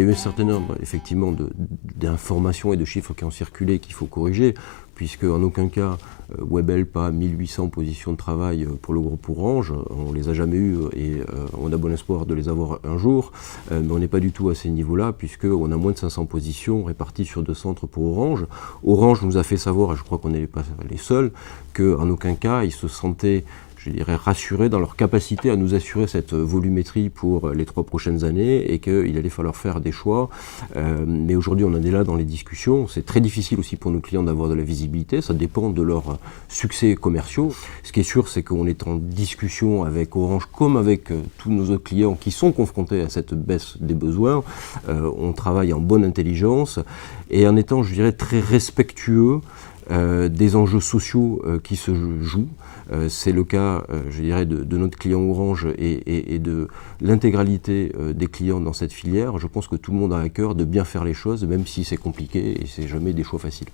y a eu un certain nombre, effectivement, d'informations et de chiffres qui ont circulé qu'il faut corriger, puisque en aucun cas Webhelp a 1800 positions de travail pour le groupe Orange. On ne les a jamais eues et on a bon espoir de les avoir un jour, mais on n'est pas du tout à ces niveaux-là, puisqu'on a moins de 500 positions réparties sur 2 centres pour Orange. Orange nous a fait savoir, et je crois qu'on n'est pas les seuls, qu'en aucun cas ils se sentaient, je dirais, rassurés dans leur capacité à nous assurer cette volumétrie pour les 3 prochaines années et qu'il allait falloir faire des choix. Mais aujourd'hui, on en est là dans les discussions. C'est très difficile aussi pour nos clients d'avoir de la visibilité. Ça dépend de leurs succès commerciaux. Ce qui est sûr, c'est qu'on est en discussion avec Orange comme avec tous nos autres clients qui sont confrontés à cette baisse des besoins. On travaille en bonne intelligence et en étant, je dirais, très respectueux des enjeux sociaux qui se jouent. C'est le cas, je dirais, de notre client Orange et de l'intégralité des clients dans cette filière. Je pense que tout le monde a à cœur de bien faire les choses, même si c'est compliqué et c'est jamais des choix faciles.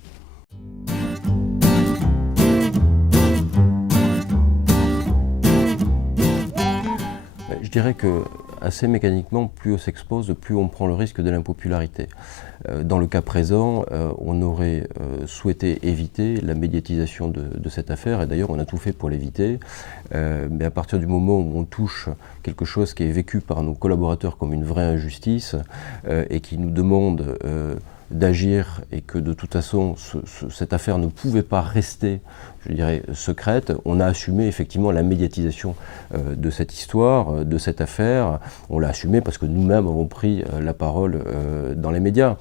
Je dirais que assez mécaniquement, plus on s'expose, plus on prend le risque de l'impopularité. Dans le cas présent, on aurait souhaité éviter la médiatisation de cette affaire, et d'ailleurs on a tout fait pour l'éviter. Mais à partir du moment où on touche quelque chose qui est vécu par nos collaborateurs comme une vraie injustice et qui nous demande d'agir et que de toute façon cette affaire ne pouvait pas rester, je dirais, secrète, on a assumé effectivement la médiatisation de cette histoire, de cette affaire. On l'a assumé parce que nous-mêmes avons pris la parole dans les médias.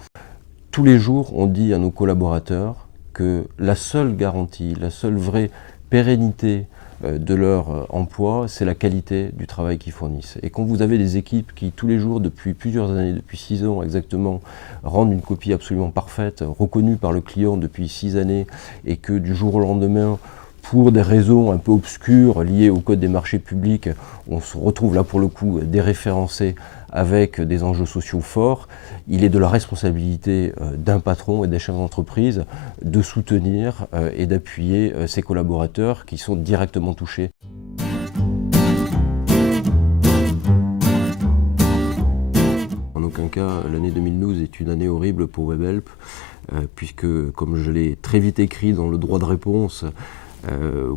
Tous les jours, on dit à nos collaborateurs que la seule garantie, la seule vraie pérennité de leur emploi, c'est la qualité du travail qu'ils fournissent. Et quand vous avez des équipes qui, tous les jours, depuis plusieurs années, depuis 6 ans exactement, rendent une copie absolument parfaite, reconnue par le client depuis 6 années, et que du jour au lendemain, pour des raisons un peu obscures liées au code des marchés publics, on se retrouve là pour le coup déréférencé avec des enjeux sociaux forts, il est de la responsabilité d'un patron et des chefs d'entreprise de soutenir et d'appuyer ses collaborateurs qui sont directement touchés. En aucun cas, l'année 2012 est une année horrible pour Webhelp, puisque, comme je l'ai très vite écrit dans le droit de réponse,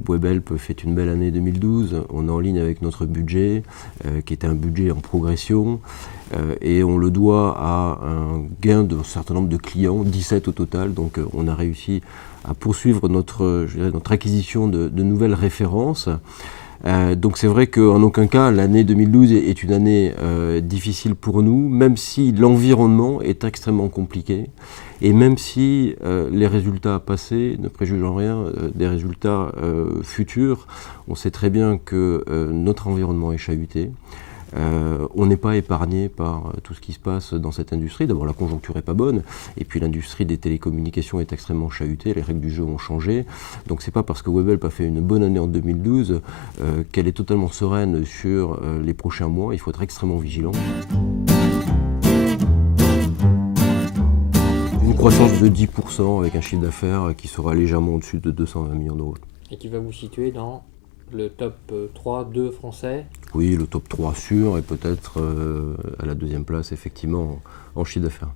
Webhelp fait une belle année 2012, on est en ligne avec notre budget, qui était un budget en progression, et on le doit à un gain d'un certain nombre de clients, 17 au total, donc on a réussi à poursuivre notre acquisition de nouvelles références. Donc c'est vrai qu'en aucun cas l'année 2012 est une année difficile pour nous, même si l'environnement est extrêmement compliqué et même si les résultats passés ne préjugent en rien des résultats futurs. On sait très bien que notre environnement est chahuté. On n'est pas épargné par tout ce qui se passe dans cette industrie. D'abord, la conjoncture n'est pas bonne, et puis l'industrie des télécommunications est extrêmement chahutée, les règles du jeu ont changé. Donc c'est pas parce que Webhelp a fait une bonne année en 2012 qu'elle est totalement sereine sur les prochains mois. Il faut être extrêmement vigilant. Une croissance de 10% avec un chiffre d'affaires qui sera légèrement au-dessus de 220 millions d'euros. Et qui va vous situer dans le top 3, 2 français? Oui, le top 3 sûr, et peut-être à la 2e place, effectivement, en chiffre d'affaires.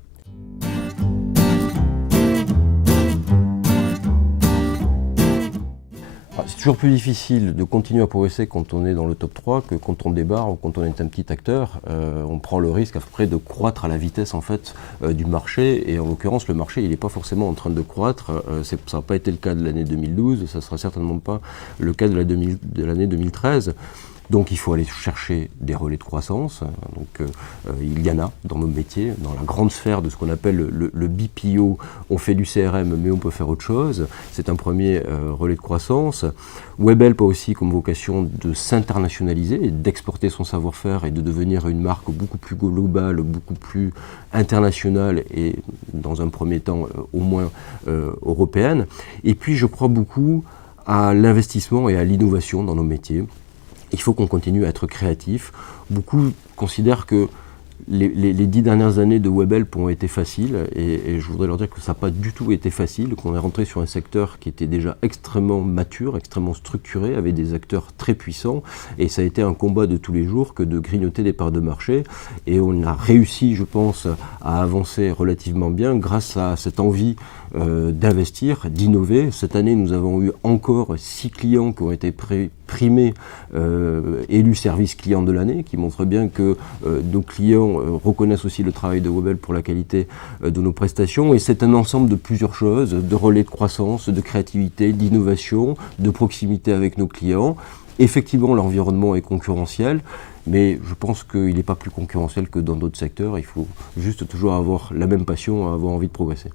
C'est toujours plus difficile de continuer à progresser quand on est dans le top 3 que quand on débarre ou quand on est un petit acteur. On prend le risque après de croître à la vitesse en fait, du marché, et en l'occurrence le marché il n'est pas forcément en train de croître. Ça n'a pas été le cas de l'année 2012, ça ne sera certainement pas le cas de l'année 2013. Donc il faut aller chercher des relais de croissance. Donc il y en a dans nos métiers, dans la grande sphère de ce qu'on appelle le BPO. On fait du CRM, mais on peut faire autre chose. C'est un premier relais de croissance. Webhelp a aussi comme vocation de s'internationaliser, d'exporter son savoir-faire et de devenir une marque beaucoup plus globale, beaucoup plus internationale et dans un premier temps au moins européenne. Et puis je crois beaucoup à l'investissement et à l'innovation dans nos métiers. Il faut qu'on continue à être créatif. Beaucoup considèrent que les 10 dernières années de Webhelp ont été faciles et je voudrais leur dire que ça n'a pas du tout été facile, qu'on est rentré sur un secteur qui était déjà extrêmement mature, extrêmement structuré, avec des acteurs très puissants et ça a été un combat de tous les jours que de grignoter des parts de marché et on a réussi, je pense, à avancer relativement bien grâce à cette envie d'investir, d'innover. Cette année, nous avons eu encore 6 clients qui ont été primés, élus service client de l'année, qui montrent bien que nos clients reconnaissent aussi le travail de Webhelp pour la qualité de nos prestations. Et c'est un ensemble de plusieurs choses, de relais de croissance, de créativité, d'innovation, de proximité avec nos clients. Effectivement, l'environnement est concurrentiel, mais je pense qu'il n'est pas plus concurrentiel que dans d'autres secteurs. Il faut juste toujours avoir la même passion, avoir envie de progresser.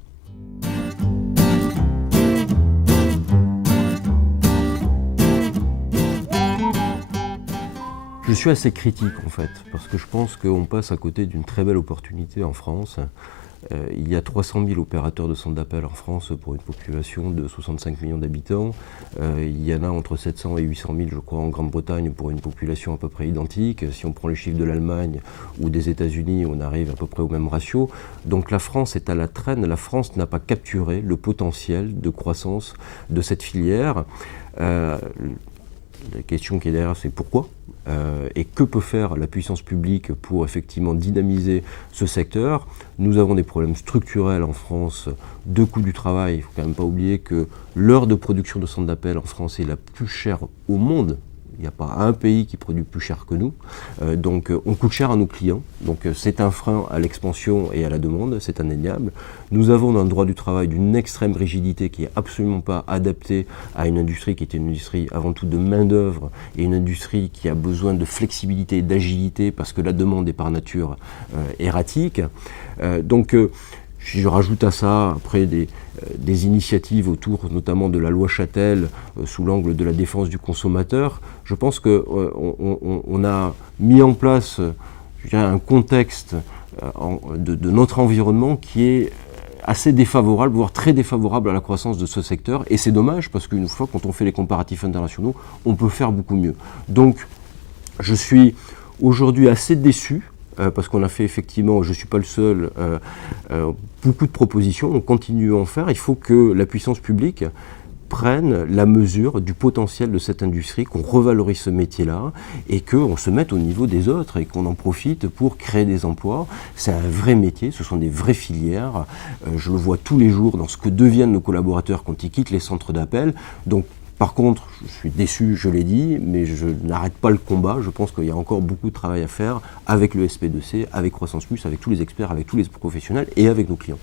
Je suis assez critique en fait, parce que je pense qu'on passe à côté d'une très belle opportunité en France. Il y a 300 000 opérateurs de centres d'appel en France pour une population de 65 millions d'habitants. Il y en a entre 700 et 800 000, je crois, en Grande-Bretagne pour une population à peu près identique. Si on prend les chiffres de l'Allemagne ou des États-Unis, on arrive à peu près au même ratio. Donc la France est à la traîne. La France n'a pas capturé le potentiel de croissance de cette filière. La question qui est derrière, c'est pourquoi et que peut faire la puissance publique pour effectivement dynamiser ce secteur. Nous avons des problèmes structurels en France de coût du travail. Il ne faut quand même pas oublier que l'heure de production de centres d'appel en France est la plus chère au monde. Il n'y a pas un pays qui produit plus cher que nous. Donc on coûte cher à nos clients. Donc c'est un frein à l'expansion et à la demande, c'est indéniable. Nous avons un droit du travail d'une extrême rigidité qui n'est absolument pas adapté à une industrie qui est une industrie avant tout de main-d'œuvre et une industrie qui a besoin de flexibilité et d'agilité parce que la demande est par nature erratique. Si je rajoute à ça après des initiatives autour notamment de la loi Châtel sous l'angle de la défense du consommateur, je pense qu'on a mis en place un contexte de notre environnement qui est assez défavorable, voire très défavorable à la croissance de ce secteur. Et c'est dommage parce qu'une fois, quand on fait les comparatifs internationaux, on peut faire beaucoup mieux. Donc, je suis aujourd'hui assez déçu parce qu'on a fait effectivement, je ne suis pas le seul, beaucoup de propositions, on continue à en faire. Il faut que la puissance publique prenne la mesure du potentiel de cette industrie, qu'on revalorise ce métier-là et qu'on se mette au niveau des autres et qu'on en profite pour créer des emplois. C'est un vrai métier, ce sont des vraies filières. Je le vois tous les jours dans ce que deviennent nos collaborateurs quand ils quittent les centres d'appel. Donc, par contre, je suis déçu, je l'ai dit, mais je n'arrête pas le combat. Je pense qu'il y a encore beaucoup de travail à faire avec le SP2C, avec Croissance Plus, avec tous les experts, avec tous les professionnels et avec nos clients.